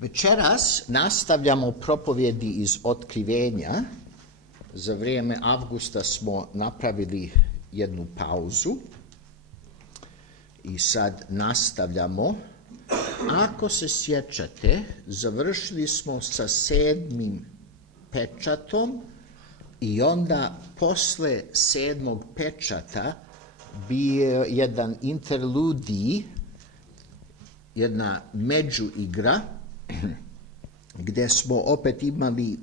Večeras nastavljamo propovjedi iz Otkrivenja. Za vrijeme avgusta smo napravili jednu pauzu i sad nastavljamo. Ako se sjećate, završili smo sa 7. pečatom i onda posle 7. pečata bio jedan interludij, jedna međuigra, gdje smo opet imali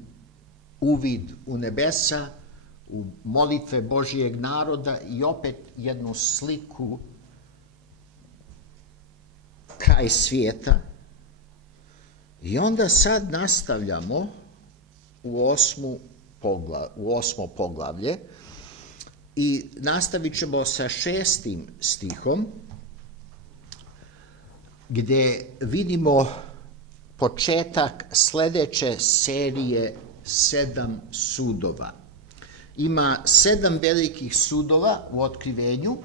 uvid u nebesa, u molitve Božijeg naroda i opet jednu sliku kraj svijeta. I onda sad nastavljamo u osmo poglavlje i nastavit ćemo sa 6. stihom, gdje vidimo početak sljedeće serije 7 sudova. Ima 7 velikih sudova u Otkrivenju,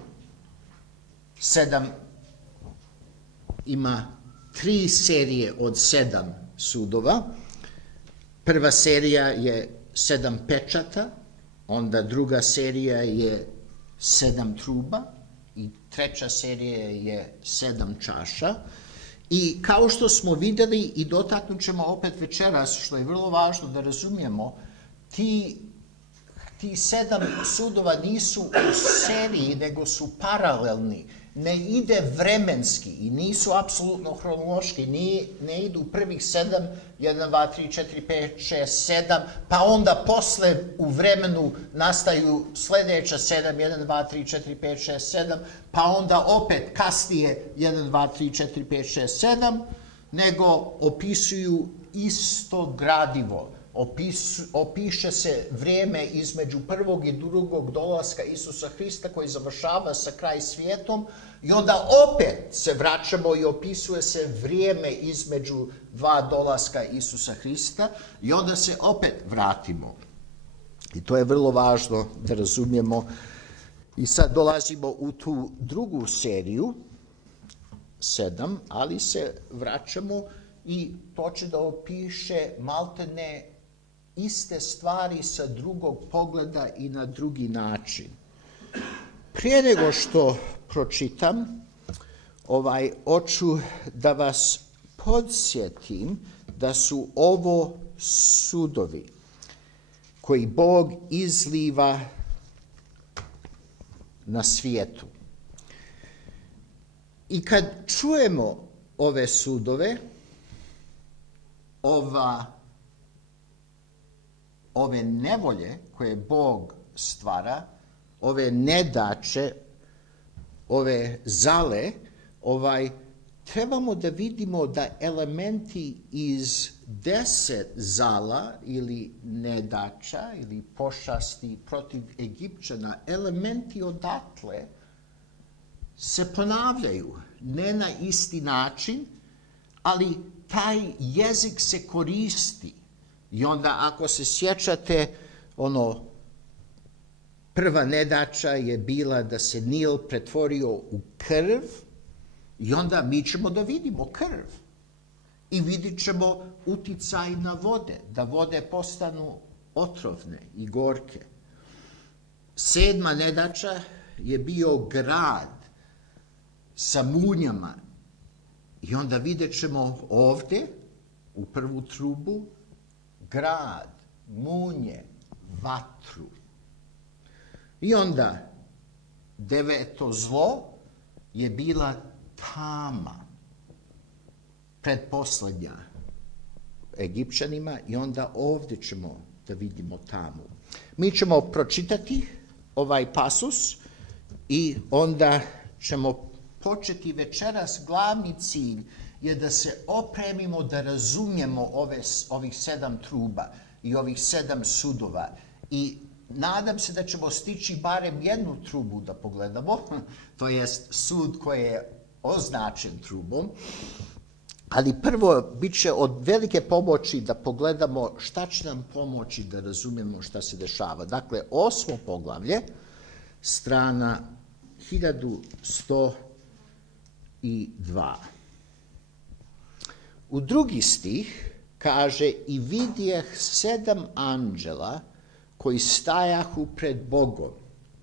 ima 3 serije od 7 sudova. Prva serija je 7 pečata, onda druga serija je 7 truba i treća serija je 7 čaša. I kao što smo vidjeli i dotaknut ćemo opet večeras, što je vrlo važno da razumijemo, ti 7 sudova nisu u seriji, nego su paralelni. Ne ide vremenski i nisu apsolutno hronološki, ne idu prvih 7, 1, 2, 3, 4, 5, 6, 7, pa onda posle u vremenu nastaju sljedeća 7, 1, 2, 3, 4, 5, 6, 7, pa onda opet kasnije 1, 2, 3, 4, 5, 6, 7, nego opisuju isto gradivo. Opiše se vrijeme između prvog i drugog dolaska Isusa Hrista koji završava sa kraj svijetom i onda opet se vraćamo i opisuje se vrijeme između dva dolaska Isusa Hrista i onda se opet vratimo. I to je vrlo važno da razumijemo. I sad dolazimo u tu drugu seriju, 7, ali se vraćamo i to će da opiše maltene iste stvari sa drugog pogleda i na drugi način. Prije nego što pročitam, hoću da vas podsjetim da su ovo sudovi koji Bog izliva na svijetu. I kad čujemo ove sudove, ove nevolje koje Bog stvara, ove nedaće, ove zale, trebamo da vidimo da elementi iz 10 zala ili nedaća ili pošasti protiv Egipćana, elementi odatle se ponavljaju, ne na isti način, ali taj jezik se koristi. I onda ako se sjećate, prva nedaća je bila da se Nil pretvorio u krv i onda mi ćemo da vidimo krv. I vidit ćemo uticaj na vode, da vode postanu otrovne i gorke. 7. nedaća je bio grad sa munjama i onda vidjet ćemo ovdje u prvu trubu grad, munje, vatru. I onda 9. zlo je bila tama, pretposljednja Egipćanima i onda ovdje ćemo da vidimo tamu. Mi ćemo pročitati ovaj pasus i onda ćemo početi večeras. Glavni cilj je da se opremimo da razumijemo ovih 7 truba i ovih 7 sudova. I nadam se da ćemo stići barem jednu trubu da pogledamo, to jest sud koji je označen trubom. Ali prvo bit će od velike pomoći da pogledamo šta će nam pomoći da razumijemo šta se dešava. Dakle, 8. poglavlje, strana 1102. U drugi stih kaže i vidjeh 7 anđela koji stajahu pred Bogom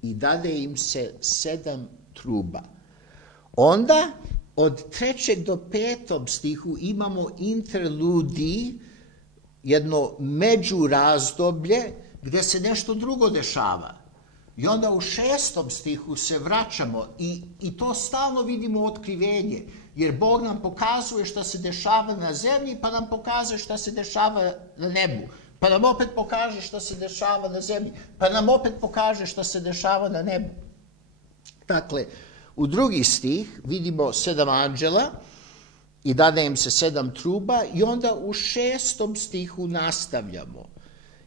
i dade im se 7 truba. Onda od 3. do 5. stihu imamo interludiji, jedno međurazdoblje gdje se nešto drugo dešava. I onda u 6. stihu se vraćamo i to stalno vidimo otkrivenje, jer Bog nam pokazuje šta se dešava na zemlji, pa nam pokazuje šta se dešava na nebu. Pa nam opet pokaže šta se dešava na zemlji, pa nam opet pokaže šta se dešava na nebu. Dakle, u drugi stih vidimo 7 anđela i dade im se 7 truba i onda u 6. stihu nastavljamo.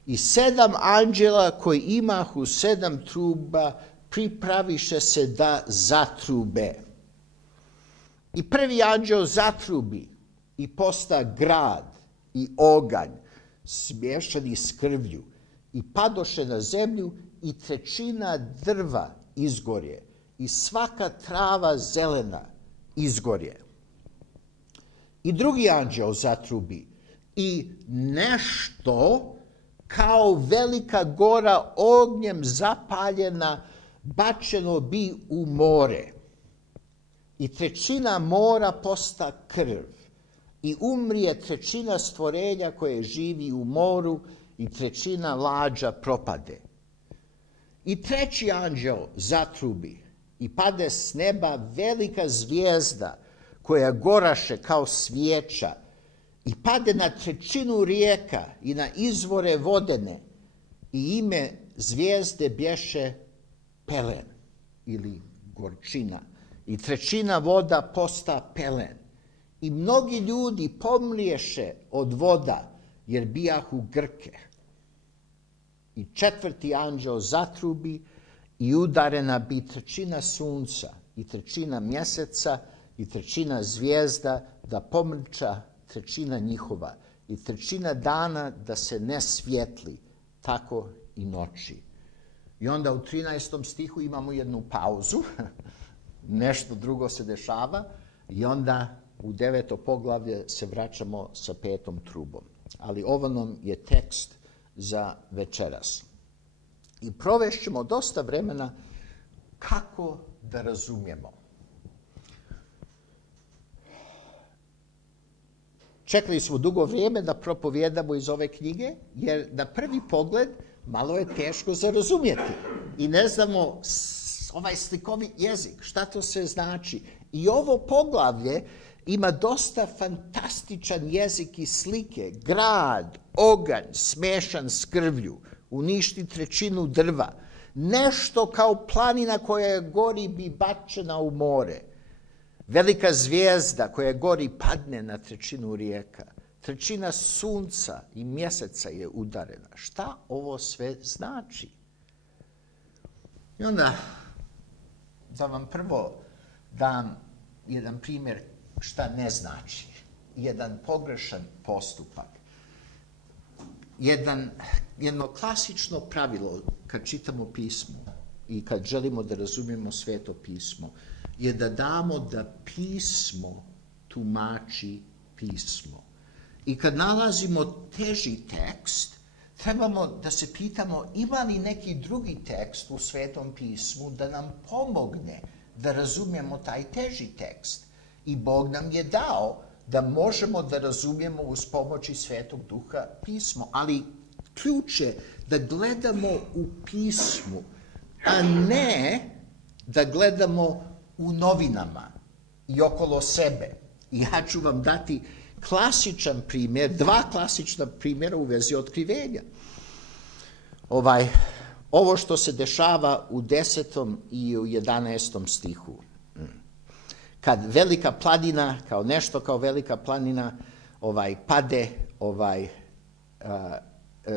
I 7 anđela koji imahu 7 truba pripraviše se da zatrube. I prvi anđel zatrubi i posta grad i oganj smješani s krvlju i padoše na zemlju i 1/3 drva izgorje i svaka trava zelena izgorje. I drugi anđel zatrubi i nešto kao velika gora ognjem zapaljena bačeno bi u more. I 1/3 mora posta krv i umrije 1/3 stvorenja koje živi u moru i 1/3 lađa propade. I treći anđel zatrubi i pade s neba velika zvijezda koja goraše kao svijeća i pade na 1/3 rijeka i na izvore vodene i ime zvijezde bješe pelen ili gorčina i 1/3 voda posta pelen. I mnogi ljudi pomriješe od voda jer bijahu grke. I 4. anđel zatrubi i udarena bi 1/3 sunca i 1/3 mjeseca i 1/3 zvijezda da pomrča 1/3 njihova i 1/3 dana da se ne svijetli, tako i noći. I onda u 13. stihu imamo jednu pauzu, nešto drugo se dešava i onda u 9. poglavlje se vraćamo sa 5. trubom. Ali ovo nam je tekst za večeras. I provešćemo dosta vremena kako da razumijemo. Čekali smo dugo vrijeme da propovijedamo iz ove knjige, jer na prvi pogled malo je teško za razumjeti. I ne znamo ovaj slikovit jezik, šta to sve znači. I ovo poglavlje ima dosta fantastičan jezik i slike. Grad, oganj, smešan s krvlju, uništi 1/3 drva. Nešto kao planina koja gori bi bačena u more. Velika zvijezda koja gori padne na 1/3 rijeka. 1/3 sunca i mjeseca je udarena. Šta ovo sve znači? I onda da vam prvo dam jedan primjer šta ne znači. Jedan pogrešan postupak. Jedno klasično pravilo kad čitamo pismo i kad želimo da razumijemo Sveto pismo je da damo da pismo tumači pismo. I kad nalazimo teži tekst, trebamo da se pitamo ima li neki drugi tekst u Svetom pismu da nam pomogne da razumijemo taj teži tekst. I Bog nam je dao da možemo da razumijemo uz pomoći Svetog Duha pismo. Ali ključ je da gledamo u pismu, a ne da gledamo u novinama i okolo sebe. I ja ću vam dati klasičan primjer, 2 klasična primjera u vezi otkrivenja. Ovo što se dešava u 10. i u 11. stihu. Kad velika planina, kao nešto kao velika planina, pade,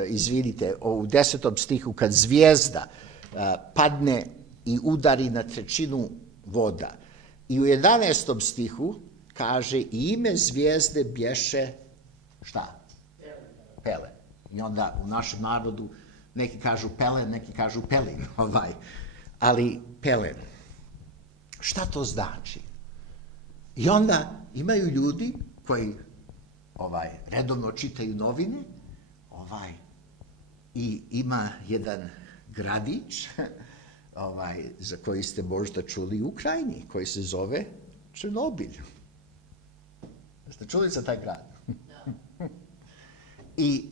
izvinite, u 10. stihu, kad zvijezda padne i udari na 1/3 voda. I u 11. stihu kaže i ime zvijezde bješe šta? Pelen. I onda u našem narodu neki kažu pelen, neki kažu pelin. Ali pelen. Šta to znači? I onda imaju ljudi koji redovno čitaju novine, i ima jedan gradić, za koji ste možda čuli u Ukrajini, koji se zove Černobil. Ste čuli za taj grad? I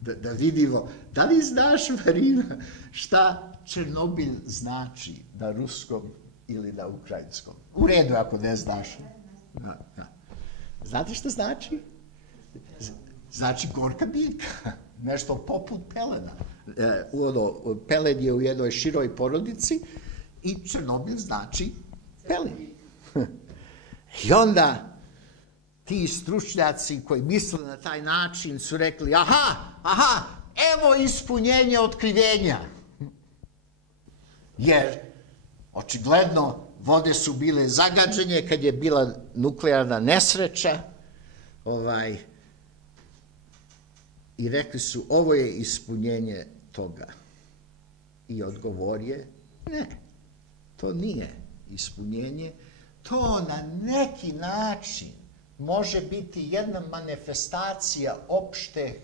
da vidimo, da li znaš, Marina, šta Černobil znači na ruskom ili na ukrajinskom? U redu ako ne znaš. Znate šta znači? Znači gorka biljka, nešto poput pelena. Pelen je u jednoj široj porodici i Černobil znači pelen. I onda ti stručnjaci koji misle na taj način su rekli, aha, evo ispunjenje otkrivenja. Jer, očigledno, vode su bile zagađenje kad je bila nuklearna nesreća, i rekli su, ovo je ispunjenje toga. I odgovor je, ne, to nije ispunjenje, to na neki način može biti jedna manifestacija opšte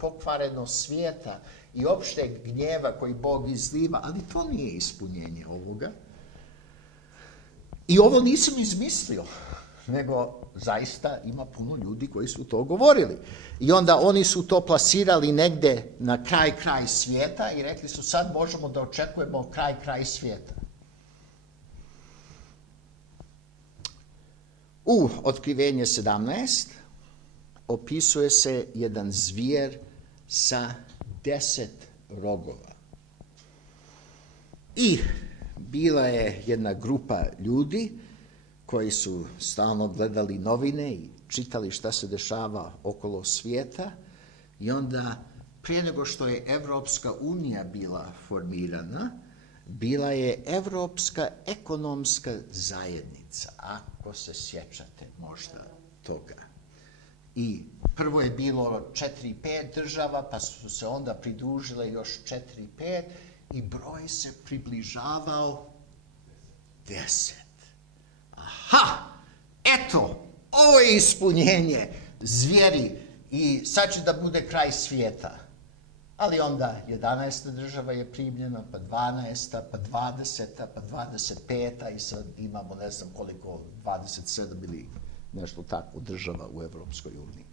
pokvarenost svijeta i opšteg gnjeva koji Bog izliva, ali to nije ispunjenje ovoga. I ovo nisam izmislio, nego zaista ima puno ljudi koji su to govorili. I onda oni su to plasirali negde na kraj svijeta i rekli su sad možemo da očekujemo kraj svijeta. U Otkrivenje 17 opisuje se jedan zvijer sa 10 rogova. I bila je jedna grupa ljudi koji su stalno gledali novine i čitali šta se dešava okolo svijeta, i onda prije nego što je Evropska unija bila formirana, bila je Evropska ekonomska zajednica, ako se sjećate možda toga. I prvo je bilo 4-5 država, pa su se onda pridružile još 4-5 i broj se približavao 10. Aha, eto, ovo je ispunjenje, zvijeri, i sad će da bude kraj svijeta. Ali onda 11. država je primljena, pa 12. pa 20. pa 25. i sad imamo ne znam koliko, 27 ili nešto tako država u Evropskoj uniji.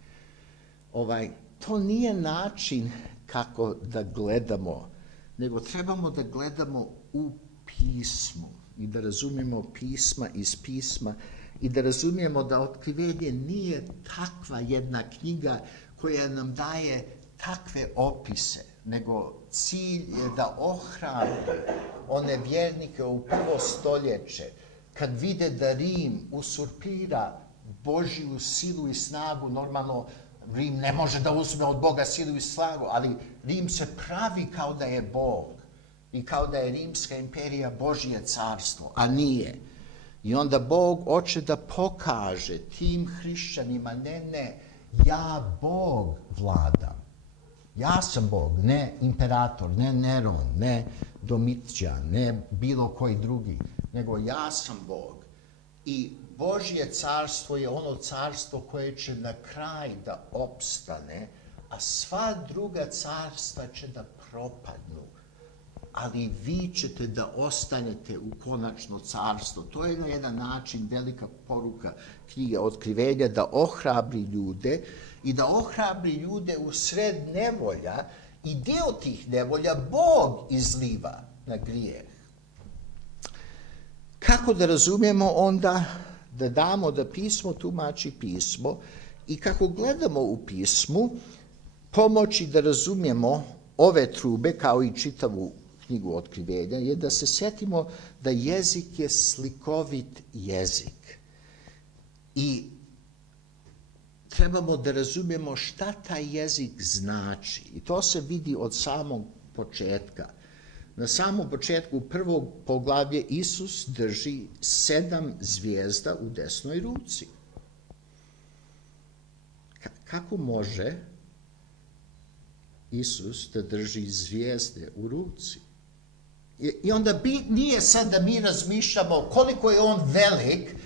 To nije način kako da gledamo, nego trebamo da gledamo u pismu i da razumijemo pisma iz pisma i da razumijemo da Otkrivenje nije takva jedna knjiga koja nam daje takve opise, nego cilj je da ohrabri one vjernike u prvo stoljeće, kad vide da Rim usurpira Božju silu i snagu. Normalno, Rim ne može da uzme od Boga silu i snagu, ali Rim se pravi kao da je Bog i kao da je Rimska imperija Božje carstvo, a nije. I onda Bog hoće da pokaže tim hrišćanima, ne, ja Bog vladam. Ja sam Bog, ne imperator, ne Neron, ne Domicijan, ne bilo koji drugi, nego ja sam Bog. I Božje carstvo je ono carstvo koje će na kraj da opstane, a sva druga carstva će da propadnu. Ali vi ćete da ostanete u konačno carstvo. To je na jedan način velika poruka knjige Otkrivenja, da ohrabri ljude i da ohrabri ljude u sred nevolja, i dio tih nevolja Bog izliva na grijeh. Kako da razumijemo onda, da damo da pismo tumači pismo, i kako gledamo u pismu, pomoći da razumijemo ove trube, kao i čitavu knjigu Otkrivenja, je da se sjetimo da jezik je slikovit jezik. I trebamo da razumijemo šta taj jezik znači. I to se vidi od samog početka. Na samom početku prvog poglavlja Isus drži 7 zvijezda u desnoj ruci. Kako može Isus da drži zvijezde u ruci? I onda nije sad da mi razmišljamo koliko je on velik,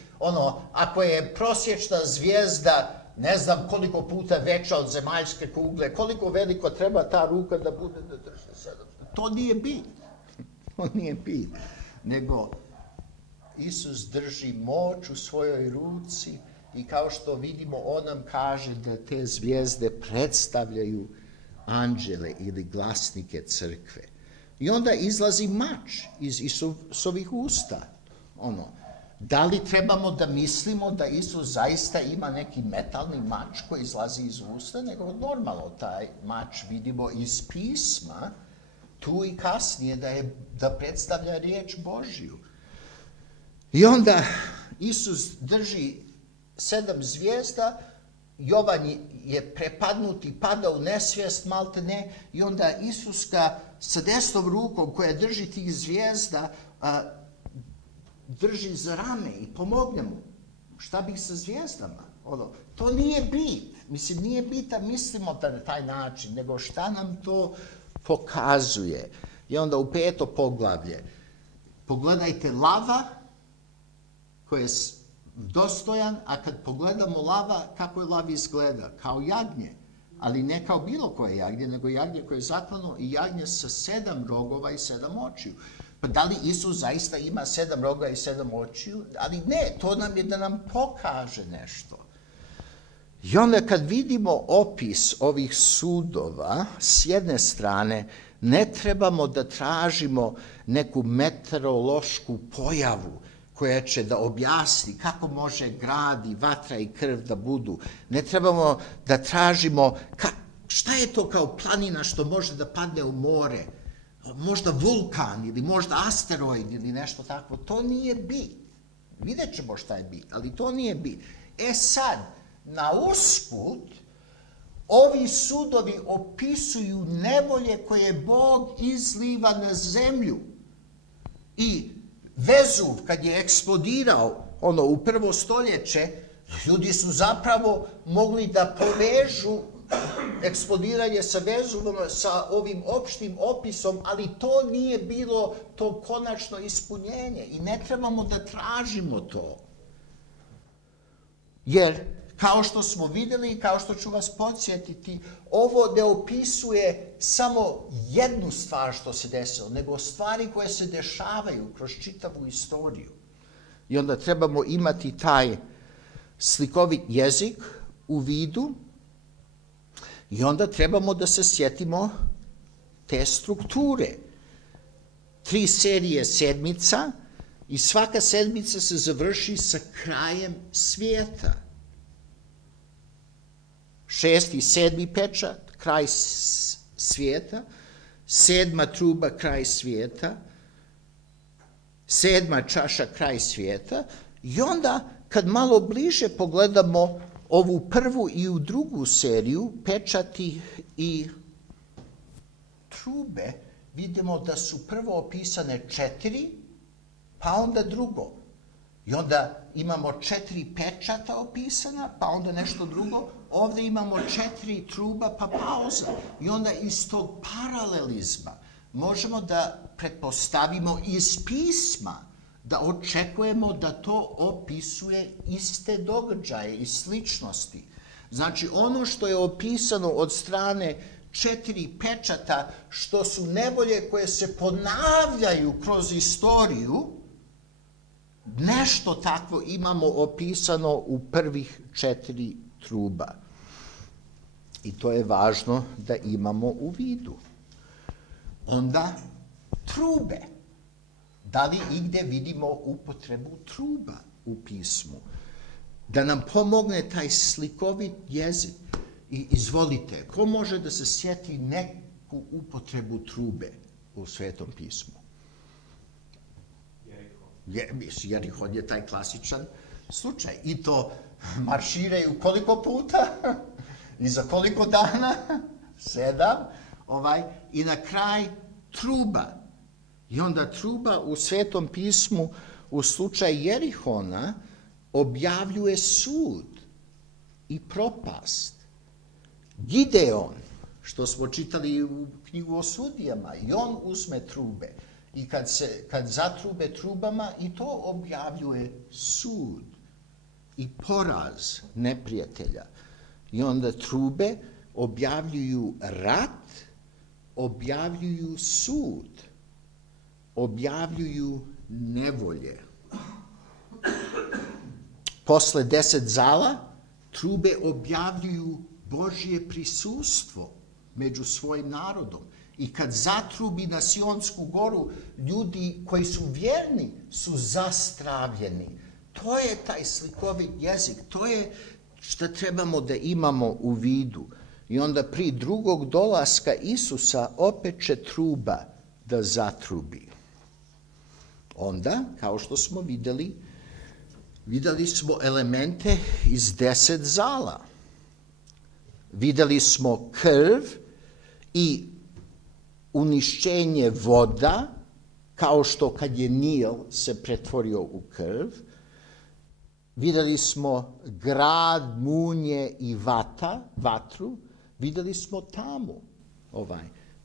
ako je prosječna zvijezda ne znam koliko puta veća od zemaljske kugle, koliko veliko treba ta ruka da bude da drži 7. To nije bit. To nije bit. Nego Isus drži moć u svojoj ruci i kao što vidimo, on nam kaže da te zvijezde predstavljaju anđele ili glasnike crkve. I onda izlazi mač iz Isusovih usta. Da li trebamo da mislimo da Isus zaista ima neki metalni mač koji izlazi iz usta, nego normalno taj mač vidimo iz pisma, tu i kasnije da predstavlja riječ Božju. I onda Isus drži 7 zvijezda, Jovan je prepadnut i pada u nesvijest maltene, i onda Isus ga sa desnom rukom koja drži tih zvijezda drži za rame i pomogne mu. Šta bih sa zvijezdama? To nije bit. Mislim, nije bit da mislimo na taj način, nego šta nam to pokazuje. I onda u 5. poglavlje pogledajte lava koji je dostojan, a kad pogledamo lava, kako je lav izgleda? Kao jagnje, ali ne kao bilo koje jagnje, nego jagnje koje je zaklano i jagnje sa 7 rogova i 7 očiju. Pa da li Isus zaista ima 7 roga i 7 očiju? Ali ne, to nam je da nam pokaže nešto. I onda kad vidimo opis ovih sudova, s jedne strane, ne trebamo da tražimo neku meteorološku pojavu koja će da objasni kako može grad i vatra i krv da budu. Ne trebamo da tražimo šta je to kao planina što može da padne u more. Možda vulkan ili možda asteroid ili nešto tako. To nije bit. Vidjet ćemo šta je bit, ali to nije bit. Sad, na usput, ovi sudovi opisuju nevolje koje Bog izliva na zemlju. I Vezuv, kad je eksplodirao u 1. stoljeće, ljudi su zapravo mogli da povežu eksplodiranje sa Vezuvom, sa ovim opštim opisom, ali to nije bilo to konačno ispunjenje i ne trebamo da tražimo to. Jer, kao što smo videli i kao što ću vas podsjetiti, ovo ne opisuje samo jednu stvar što se desilo, nego stvari koje se dešavaju kroz čitavu istoriju. I onda trebamo imati taj slikovit jezik u vidu i onda trebamo da se sjetimo te strukture. 3 serije sedmica i svaka sedmica se završi sa krajem svijeta. 6. i 7. pečat, kraj svijeta, 7. truba, kraj svijeta, 7. čaša, kraj svijeta, i onda kad malo bliže pogledamo ovu 1. i 2. seriju, pečati i trube, vidimo da su prvo opisane 4, pa onda drugo. I onda imamo 4 pečata opisana, pa onda nešto drugo. Ovdje imamo 4 truba, pa pauza. I onda iz tog paralelizma možemo da pretpostavimo iz pisma, da očekujemo da to opisuje iste događaje i sličnosti. Znači, ono što je opisano od strane 4 pečata, što su nevolje koje se ponavljaju kroz istoriju, nešto takvo imamo opisano u prvih 4 truba. I to je važno da imamo u vidu. Onda trube. Da li igde vidimo upotrebu truba u pismu? Da nam pomogne taj slikovit jezik. I izvolite, ko može da se sjeti neku upotrebu trube u Svetom pismu? Jerihon je taj klasičan slučaj. I to marširaju koliko puta? I za koliko dana? 7. I na kraj truba. I onda truba u Svetom pismu u slučaju Jerihona objavljuje sud i propast. Gideon, što smo čitali u knjigu o sudijama, i on uzme trube. I kad zatrube trubama, i to objavljuje sud. i poraz neprijatelja. I onda trube objavljuju rat, objavljuju sud, objavljuju nevolje. Posle 10 zala, trube objavljuju Božje prisustvo među svojim narodom. I kad zatrubi na Sionsku goru, ljudi koji su vjerni su zastravljeni. To je taj slikovit jezik, to je što trebamo da imamo u vidu. I onda pri drugog dolaska Isusa opet će truba da zatrubi. Onda, kao što smo videli smo elemente iz 10 zala. Videli smo krv i unišćenje voda, kao što kad je Nil se pretvorio u krv. Videli smo grad, munje i vatru. Videli smo tamu.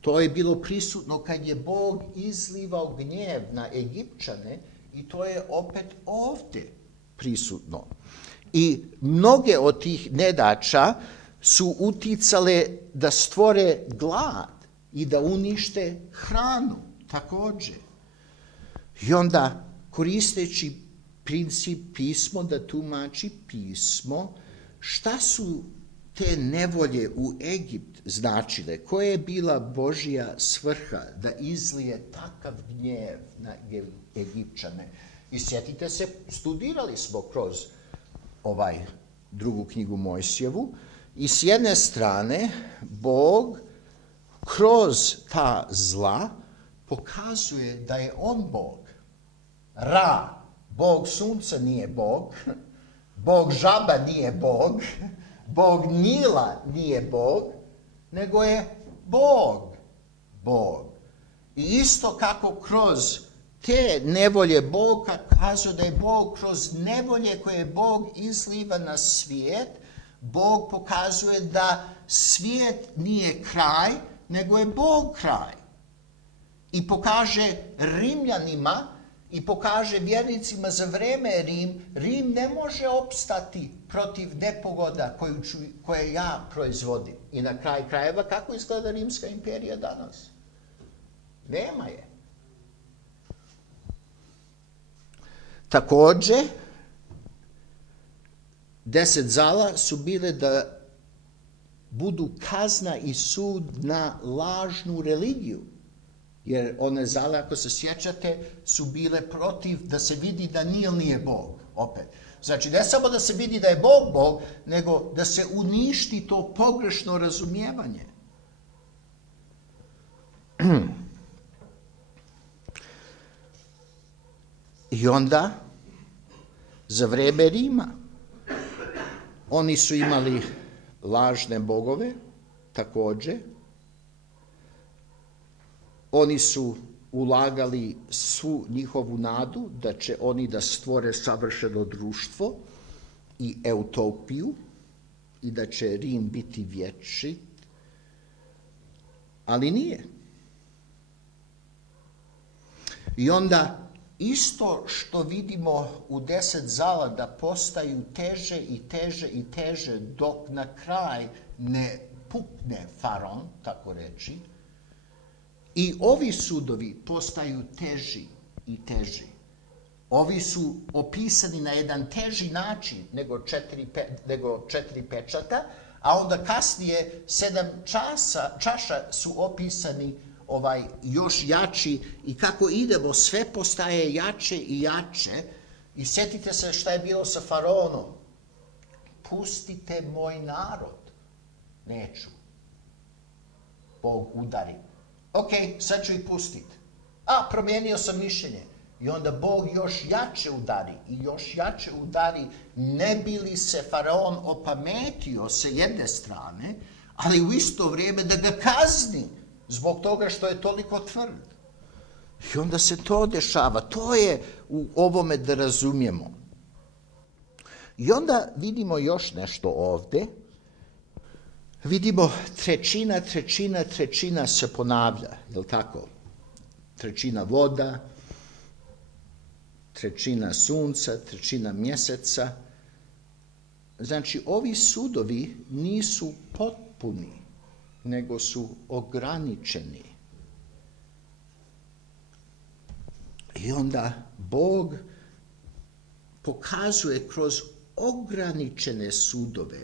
To je bilo prisutno kad je Bog izlivao gnjev na Egipćane i to je opet ovdje prisutno. I mnoge od tih nedaća su uticale da stvore glad i da unište hranu također. I onda, koristeći princip pismo, da tumači pismo, šta su te nevolje u Egipt značile? Koja je bila Božja svrha da izlije takav gnjev na Egipćane? I sjetite se, studirali smo kroz drugu knjigu Mojsijevu i s jedne strane Bog kroz ta zla pokazuje da je on Bog. Ra, Bog sunca nije Bog, Bog žaba nije Bog, Bog Nila nije Bog, nego je Bog. I isto kako kroz te nevolje Bog kazuje da je Bog kroz nevolje koje Bog izliva na svijet, Bog pokazuje da svijet nije kraj, nego je Bog kraj. I pokaže Rimljanima i pokaže vjernicima za vreme Rim ne može opstati protiv nepogoda koje ja proizvodim. I na kraj krajeva, kako izgleda Rimska imperija danas? Nema je. Također, 10 zala su bile da budu kazna i sud na lažnu religiju. Jer one zale, ako se sjećate, su bile protiv da se vidi da Nil nije Bog, opet. Znači, ne samo da se vidi da je Bog Bog, nego da se uništi to pogrešno razumijevanje. I onda, za vreme Rima, oni su imali lažne bogove, također. Oni su ulagali svu njihovu nadu da će oni da stvore savršeno društvo i utopiju i da će Rim biti vječit, ali nije. I onda isto što vidimo u 10 zala da postaju teže i teže i teže dok na kraj ne pukne faraon, tako reći, i ovi sudovi postaju teži i teži. Ovi su opisani na jedan teži način nego 4 pečata, a onda kasnije 7 čaša su opisani još jači i kako idemo, sve postaje jače i jače. I sjetite se šta je bilo sa faraonom. Pustite moj narod. Neću. Bog udari. Ok, sad ću ih pustiti. Promijenio sam mišljenje. I onda Bog još jače udari i još jače udari, ne bi li se faraon opametio sa jedne strane, ali u isto vrijeme da ga kazni zbog toga što je toliko tvrd. I onda se to dešava. To je u ovome da razumijemo. I onda vidimo još nešto ovdje. Vidimo trećina se ponavlja, je li tako? Trećina voda, trećina sunca, trećina mjeseca, Znači, ovi sudovi nisu potpuni, nego su ograničeni. I onda Bog pokazuje kroz ograničene sudove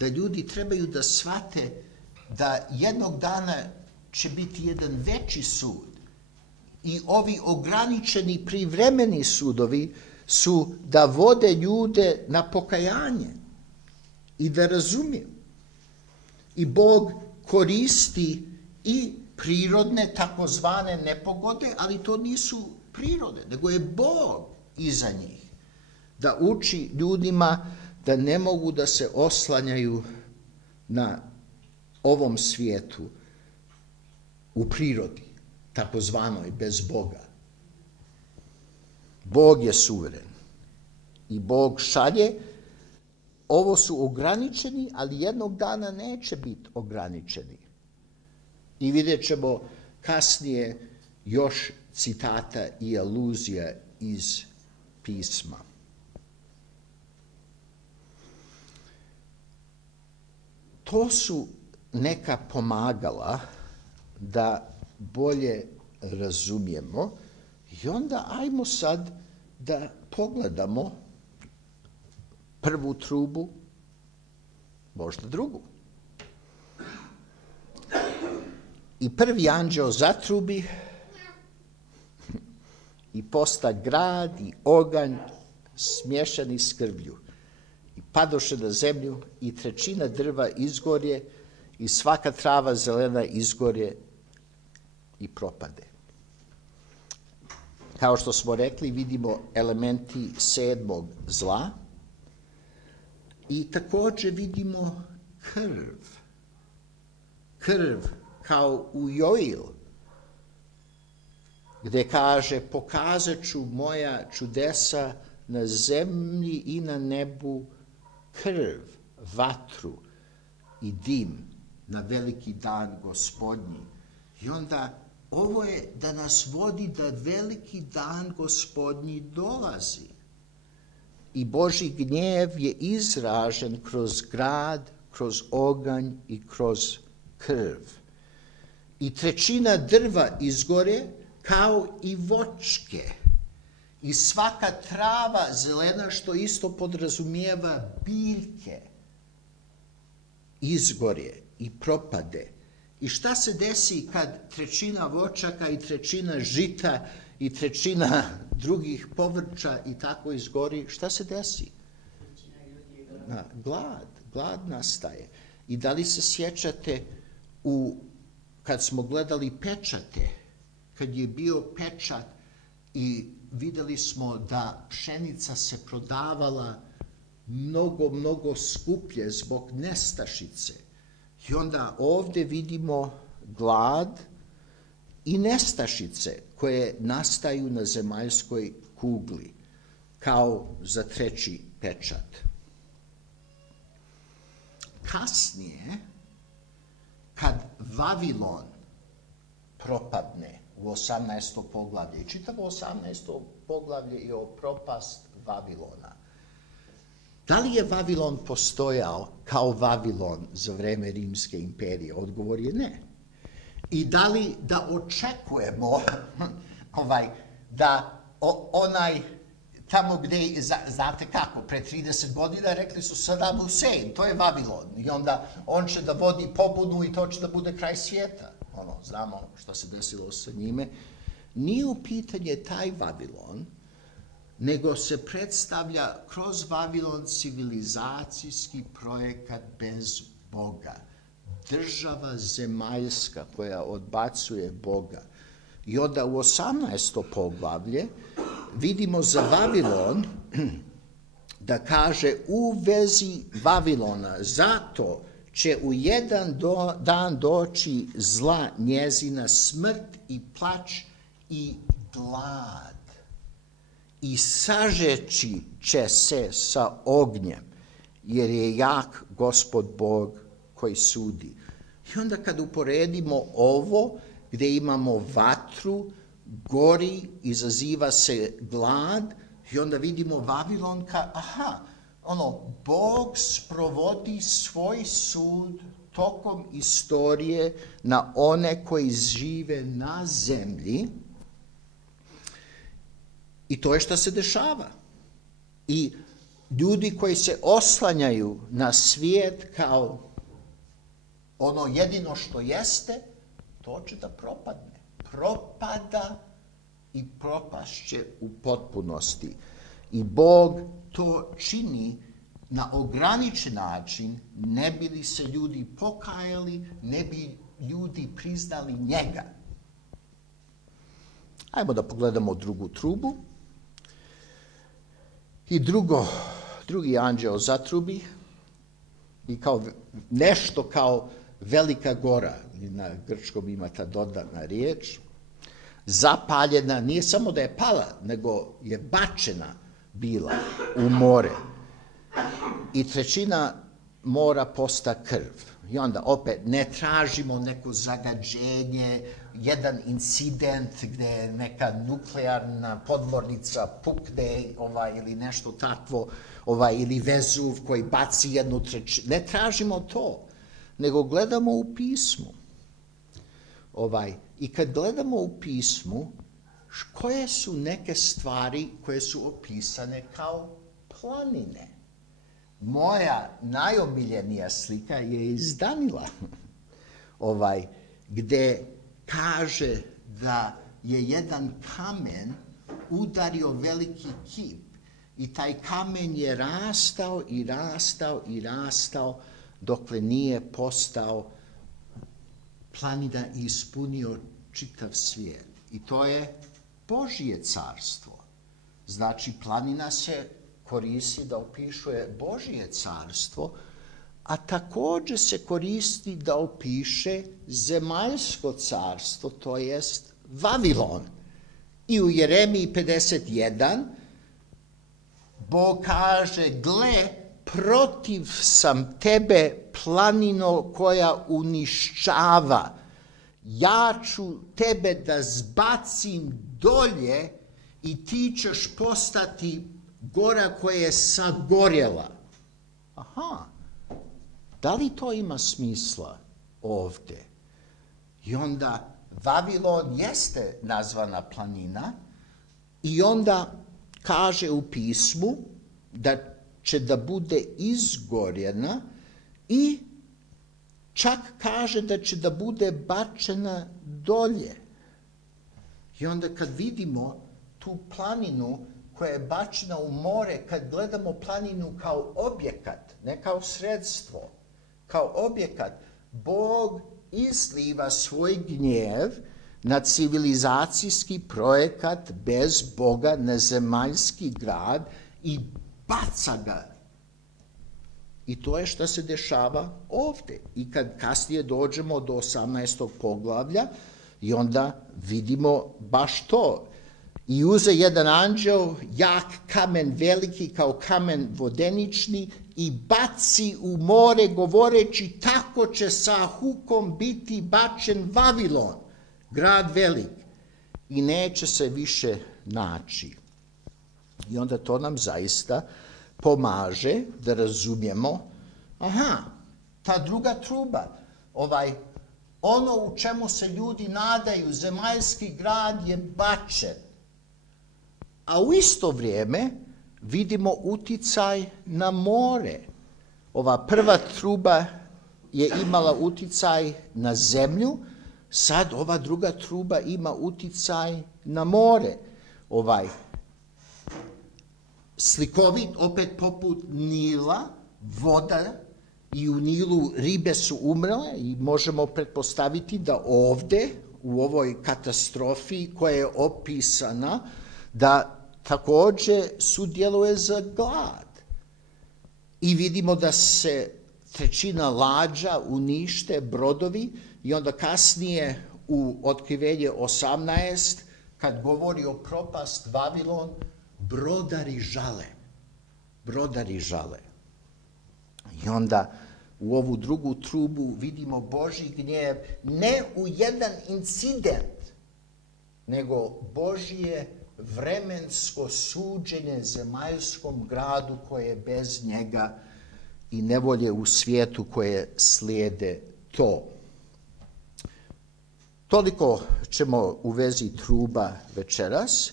da ljudi trebaju da shvate da jednog dana će biti jedan veći sud. I ovi ograničeni privremeni sudovi su da vode ljude na pokajanje i da razumiju. I Bog koristi i prirodne, takozvane nepogode, ali to nisu prirode, nego je Bog iza njih. Da uči ljudima da ne mogu da se oslanjaju na ovom svijetu u prirodi, takozvanoj bez Boga. Bog je suveren i Bog šalje. Ovo su ograničeni, ali jednog dana neće biti ograničeni. I vidjet ćemo kasnije još citata i aluzija iz pisma. To su neka pomagala da bolje razumijemo i onda ajmo sad da pogledamo prvu trubu, možda drugu. I prvi anđeo zatrubi i posta grad i oganj smješani s krvlju. I padoše na zemlju i trećina drva izgorje i svaka trava zelena izgorje i propade. Kao što smo rekli, vidimo elementi sedmog zla i također vidimo krv. Krv kao u Joil, gdje kaže pokazat ću moja čudesa na zemlji i na nebu, krv, vatru i dim na veliki dan Gospodnji. I onda ovo je da nas vodi da veliki dan Gospodnji dolazi. I Božji gnjev je izražen kroz grad, kroz oganj i kroz krv. I trećina drva izgore kao i voćke. I svaka trava zelena, što isto podrazumijeva biljke, izgorje i propade. I šta se desi kad trećina voćaka i trećina žita i trećina drugih povrća i tako izgori? Šta se desi? Glad nastaje. I da li se sjećate kad smo gledali pečate, kad je bio pečat i vidjeli smo da pšenica se prodavala mnogo skuplje zbog nestašice. I onda ovdje vidimo glad i nestašice koje nastaju na zemaljskoj kugli, kao za treći pečat. Kasnije, kad Vavilon propadne u 18. poglavlje, i čitavo 18. poglavlje je o propast Vavilona. Da li je Vavilon postojao kao Vavilon za vreme Rimske imperije? Odgovor je ne. I da li da očekujemo da onaj tamo gdje, znate kako, pre 30 godina rekli su Saddam Hussein, to je Vavilon. I onda on će da vodi pobunu i to će da bude kraj svijeta. Znamo što se desilo sa njime. Nije u pitanje taj Vavilon, nego se predstavlja kroz Vavilon civilizacijski projekat bez Boga. Država zemaljska koja odbacuje Boga. I onda u 18. poglavlje vidimo za Vavilon da kaže u vezi Vavilona, zato će u jedan dan doći zla njezina smrt i plač i glad. I sažeći će se sa ognjem, jer je jak Gospod Bog koji sudi. I onda kad uporedimo ovo, gdje imamo vatru, gori, izaziva se glad, i onda vidimo Vavilon Bog sprovodi svoj sud tokom istorije na one koji žive na zemlji i to je što se dešava. I ljudi koji se oslanjaju na svijet kao ono jedino što jeste, to će da propadne. Propada i propašće u potpunosti. I Bog to čini na ograničen način, ne bi li se ljudi pokajali, ne bi ljudi priznali njega. Ajmo da pogledamo drugu trubu. I drugi anđeo zatrubi i nešto kao velika gora, na grčkom ima ta dodatna riječ, zapaljena, nije samo da je pala, nego je bačena bila u more. I trećina mora posta krv. I onda opet ne tražimo neko zagađenje, jedan incident gde neka nuklearna podmornica pukne ili nešto takvo, ili Vezuv koji baci jednu trećinu. Ne tražimo to, nego gledamo u pismu. I kad gledamo u pismu, koje su neke stvari koje su opisane kao planine? Moja najomiljenija slika je iz Danila, gde kaže da je jedan kamen udario veliki kip i taj kamen je rastao i rastao i rastao dokle nije postao planina i ispunio čitav svijet. I to je Božje carstvo. Znači, planina se koristi da opišuje Božje carstvo, a također se koristi da opiše zemaljsko carstvo, to jest Vavilon. I u Jeremiji 51 Bog kaže, gle, protiv sam tebe, planino koja unišćava. Ja ću tebe da zbacim dolje i ti ćeš postati gora koja je sagorjela. Aha, da li to ima smisla ovdje? I onda Vavilon jeste nazvana planina i onda kaže u pismu da će da bude izgorjena i čak kaže da će da bude bačena dolje. I onda kad vidimo tu planinu koja je bačena u more, kad gledamo planinu kao objekat, ne kao sredstvo, kao objekat, Bog izliva svoj gnjev na civilizacijski projekat bez Boga na zemaljski grad i baca ga. I to je što se dešava ovdje. I kad kasnije dođemo do 18. poglavlja, i onda vidimo baš to. I uze jedan anđeo, jak kamen veliki kao kamen vodenični i baci u more govoreći tako će sa hukom biti bačen Vavilon, grad velik, i neće se više naći. I onda to nam zaista pomaže da razumijemo, aha, ta druga truba, ono u čemu se ljudi nadaju, zemaljski grad je bačen. A u isto vrijeme vidimo uticaj na more. Ova prva truba je imala uticaj na zemlju, sad ova druga truba ima uticaj na more. Slikovit, opet poput Nila, voda, i u Nilu ribe su umrle i možemo pretpostaviti da ovdje, u ovoj katastrofi koja je opisana, da također sudjeluje za glad. I vidimo da se trećina lađa unište, brodovi, i onda kasnije u Otkrivenje 18, kad govori o propast Vavilon, brodari žale. Brodari žale. I onda u ovu drugu trubu vidimo Božji gnjev, ne u jedan incident, nego Božje vremensko suđenje zemaljskom gradu koje je bez njega i nevolje u svijetu koje slijede to. Toliko ćemo u vezi truba večeras,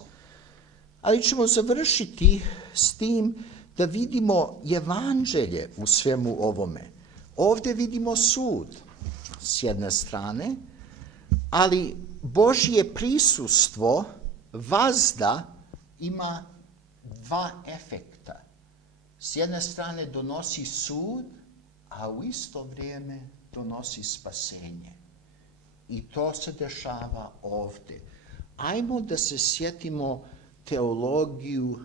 ali ćemo završiti s tim da vidimo evanđelje u svemu ovome. Ovdje vidimo sud s jedne strane, ali Božje prisustvo vazda ima dva efekta. S jedne strane donosi sud, a u isto vrijeme donosi spasenje. I to se dešava ovdje. Ajmo da se sjetimo teologiju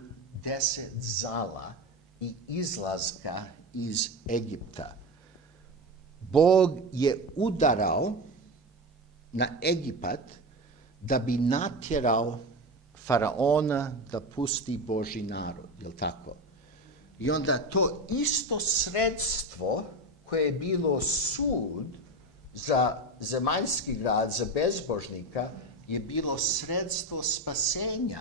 10 zala i izlaska iz Egipta. Bog je udarao na Egipat da bi natjerao faraona da pusti Božji narod, jel tako? I onda to isto sredstvo koje je bilo sud za zemaljski grad, za bezbožnika, je bilo sredstvo spasenja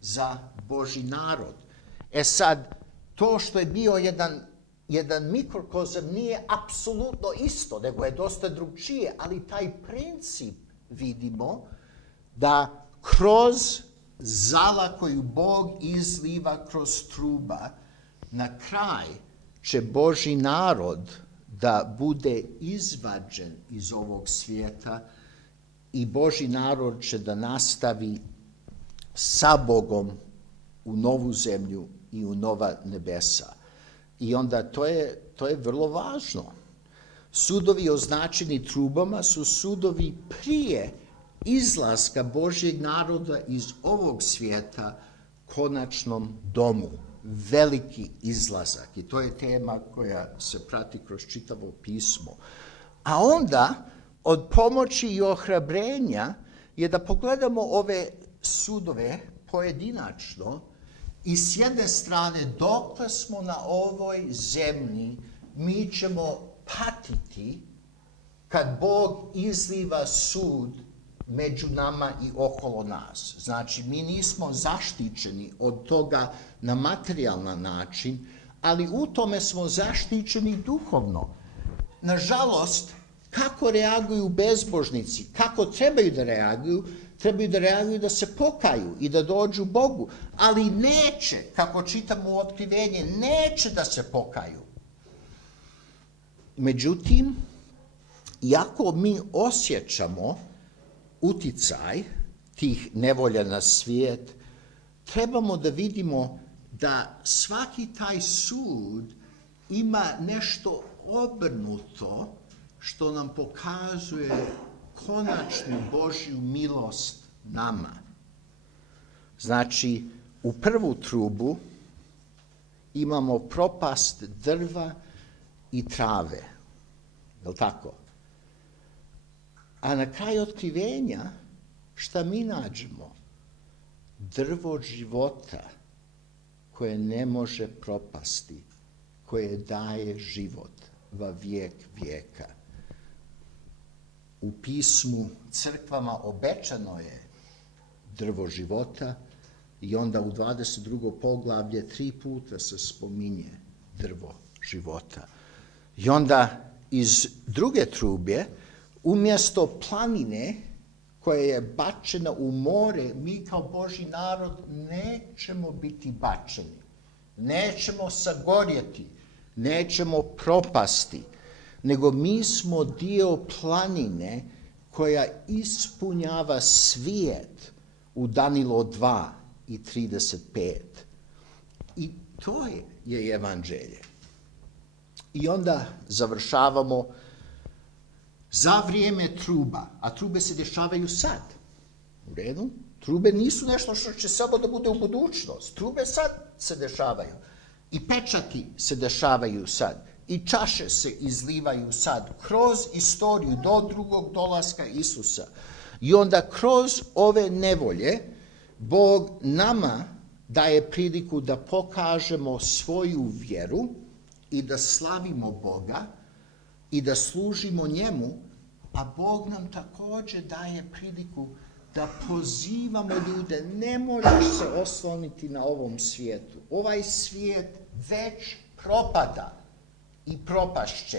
za Božji narod. Sad, to što je bio jedan mikrokozam nije apsolutno isto, nego je dosta drugčije, ali taj princip vidimo da kroz zala koju Bog izliva kroz truba, na kraj će Božji narod da bude izvađen iz ovog svijeta i Božji narod će da nastavi sa Bogom u novu zemlju i u nova nebesa. I onda to je vrlo važno. Sudovi označeni trubama su sudovi prije izlaska Božjeg naroda iz ovog svijeta konačnom domu. Veliki izlazak. I to je tema koja se prati kroz čitavo pismo. A onda, od pomoći i ohrabrenja je da pogledamo ove sudove pojedinačno i s jedne strane, dokle smo na ovoj zemlji, mi ćemo patiti kad Bog izliva sud među nama i okolo nas. Znači, mi nismo zaštićeni od toga na materijalan način, ali u tome smo zaštićeni duhovno. Nažalost, kako reaguju bezbožnici, kako trebaju da reaguju da se pokaju i da dođu Bogu, ali neće, kako čitamo u Otkrivenje, neće da se pokaju. Međutim, iako mi osjećamo uticaj tih nevolja na svijet, trebamo da vidimo da svaki taj sud ima nešto obrnuto što nam pokazuje konačnu Božju milost nama. Znači, u prvu trubu imamo propast drva i trave. Je li tako? A na kraju Otkrivenja, šta mi nađemo? Drvo života koje ne može propasti, koje daje život va vijek vijeka. U pismu crkvama obećano je drvo života i onda u 22. poglavlje 3 puta se spominje drvo života. I onda iz druge trube, umjesto planine koja je bačena u more, mi kao Božji narod nećemo biti bačeni, nećemo sagorjeti, nećemo propasti, nego mi smo dio planine koja ispunjava svijet u Danilo 2 i 35. I to je evanđelje. I onda završavamo za vrijeme truba, a trube se dešavaju sad. U redu? Trube nisu nešto što će samo da bude u budućnost. Trube sad se dešavaju. I pečati se dešavaju sad. I čaše se izlivaju sad kroz istoriju do drugog dolaska Isusa. I onda kroz ove nevolje Bog nama daje priliku da pokažemo svoju vjeru i da slavimo Boga i da služimo njemu, a Bog nam također daje priliku da pozivamo ljude, ne možeš se osloniti na ovom svijetu. Ovaj svijet već propada i propašće.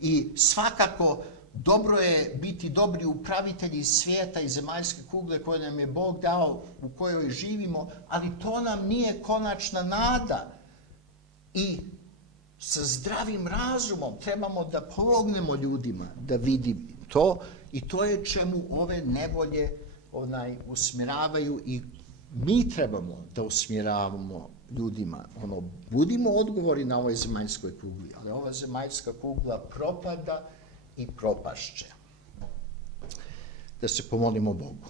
I svakako dobro je biti dobri upravitelji svijeta i zemaljske kugle koje nam je Bog dao, u kojoj živimo, ali to nam nije konačna nada. I sa zdravim razumom trebamo da pomognemo ljudima da vidi to, i to je čemu ove nevolje usmjeravaju, i mi trebamo da usmjeravamo ljudima. Budimo odgovori na ovoj zemaljskoj kugli, ali ova zemaljska kugla propada i propašće. Da se pomolimo Bogu.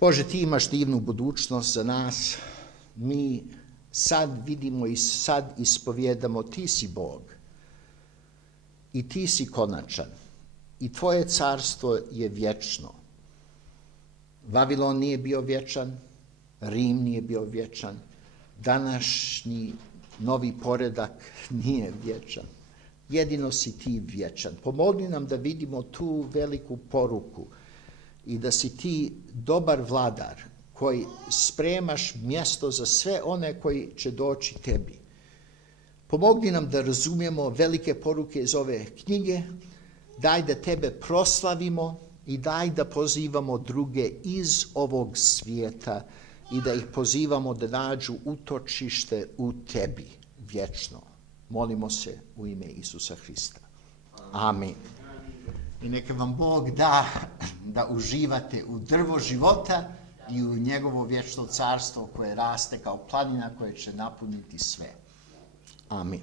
Bože, ti imaš divnu budućnost za nas. Mi sad vidimo i sad ispovjedamo, ti si Bog i ti si konačan i tvoje carstvo je vječno. Vavilon nije bio vječan, Rim nije bio vječan, današnji novi poredak nije vječan. Jedino si ti vječan. Pomogni nam da vidimo tu veliku poruku i da si ti dobar vladar koji spremaš mjesto za sve one koji će doći tebi. Pomogni nam da razumijemo velike poruke iz ove knjige, daj da tebe proslavimo i daj da pozivamo druge iz ovog svijeta i da ih pozivamo da nađu utočište u tebi vječno. Molimo se u ime Isusa Hrista. Amen. I neka vam Bog da uživate u drvo života i u njegovo vječno carstvo koje raste kao planina koje će napuniti sve. Amen.